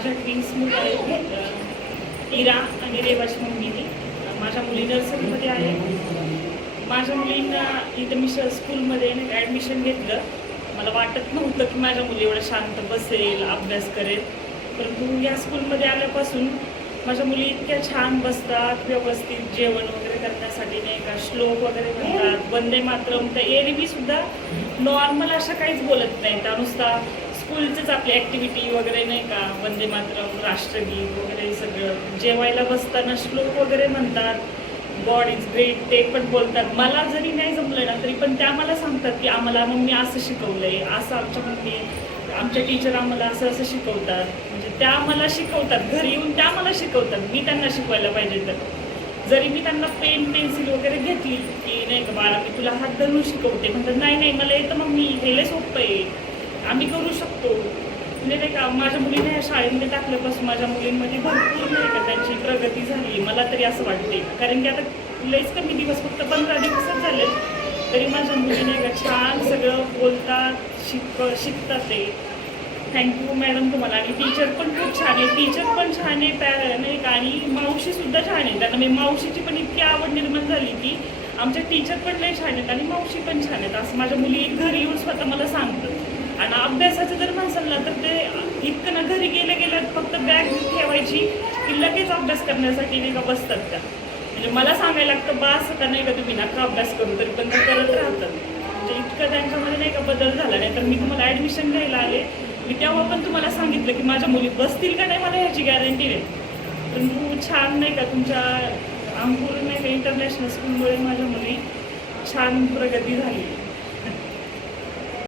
माझ्या ट्विन्स मुलं आहेत इरा आणि रेवाची मम्मी मी. माझ्या मुली नर्सरीमध्ये आहे. माझ्या मुलींना इथं मी स्कूलमध्ये ॲडमिशन घेतलं. मला वाटत नव्हतं की माझ्या मुली एवढं शांत बसेल, अभ्यास करेल, परंतु या स्कूलमध्ये आल्यापासून माझ्या मुली इतक्या छान बसतात, व्यवस्थित जेवण वगैरे करण्यासाठी नाही का श्लोक वगैरे म्हणतात, वंदे मातरम, तर एरवीसुद्धा नॉर्मल अशा काहीच बोलत नाही. त्या नुसता स्कूलचंच आपली ॲक्टिव्हिटी वगैरे नाही का, वंदे मातरम, राष्ट्रगीत वगैरे सगळं. जेवायला बसताना श्लोक वगैरे म्हणतात, गॉड इज ग्रेट ते पण बोलतात. मला जरी नाही जमलं ना तरी पण त्या मला सांगतात की आम्हाला मम्मी असं शिकवलंय, असं आमच्या मम्मी आमच्या टीचर आम्हाला असं असं शिकवतात. म्हणजे त्या मला शिकवतात, घरी येऊन त्या मला शिकवतात, मी त्यांना शिकवायला पाहिजे. तर जरी मी त्यांना पेन पेन्सिल वगैरे घेतली की नाही का बाळा मी तुला हात धरून शिकवते, म्हणतात नाही नाही मला येतं मम्मी, हे सोपं आहे, आम्ही करू शकतो. म्हणजे नाही का माझ्या मुलीने या शाळेमध्ये टाकल्यापासून माझ्या मुलींमध्ये भरपूर नाही का त्यांची प्रगती झाली, मला तरी असं वाटते. कारण की आता लईच कमी दिवस, फक्त 15 दिवसच झाले, तरी माझ्या मुलीने का छान सगळं बोलतात, शिकतात ते. थँक्यू मॅडम तुम्हाला. आणि टीचर पण खूप छान आहे, टीचर पण छान आहे नाही का, आणि मावशीसुद्धा छान आहे. त्यांना मी मावशीची पण इतकी आवड निर्माण झाली की आमच्या टीचर पण लई छान आहेत आणि मावशी पण छान आहेत, असं माझ्या मुली घरी येऊन स्वतः मला सांगतात. आणि अभ्यासाचं जर म्हणसाल तर ते इतकं ना, घरी गेल्या फक्त बॅग ठेवायची की लगेच अभ्यास करण्यासाठी नाही का बसतात त्या. म्हणजे मला सांगायला लागतं बास का नाही का तुम्ही नका अभ्यास करू, तरी पण ते करत राहतात. म्हणजे इतकं त्यांच्यामध्ये नाही का बदल झाला. नाही तर मी तुम्हाला ॲडमिशन घ्यायला आले, मी तेव्हा पण तुम्हाला सांगितलं की माझ्या मुली बसतील का नाही मला ह्याची गॅरंटी नाही. पण छान नाही का तुमच्या अंकुर नाही का इंटरनॅशनल स्कूलमुळे माझ्या मुली छान प्रगती झाली.